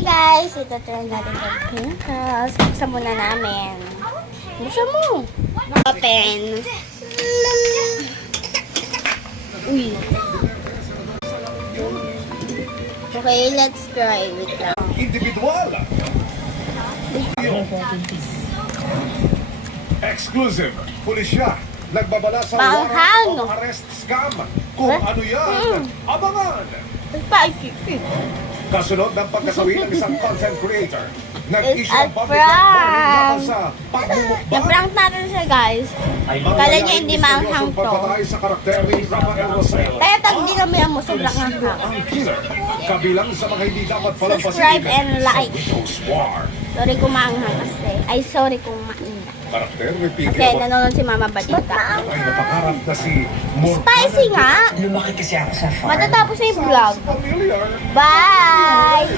Hi guys! Ito turn natin yung pinkles. Buksan muna namin. Buksan mo! Open! Uy! Okay, let's try. Wait lang. Individual. Exclusive. Pulisya. Nagbabala sa Manghang. warrant of arrest scam. Kung ano yan, abangan. Nagpa-ikipit. Kasunod ng pagkasawi ng isang content creator. It's Nag-issue a ang public warning laban sa pagmumukbang. Na-prank natin siya guys. Kala niya hindi maanghang to. Pagpatay sa karakter ni Rafael Rosel. Kaya tag hindi kami ang sobrang hanghang. Ang killer. Kabilang sa mga hindi dapat palampasin. Subscribe and like. Ghost War. Sorry kung maanghang kasi. Ay, sorry kung maingat. Karakter ni Piggy. Kasi nanonood si Mama Badita. Ay napakarap na si Spicy nga! Lumaki kasi ako sa farm. Matatapos na yung vlog. Familiar. Bye!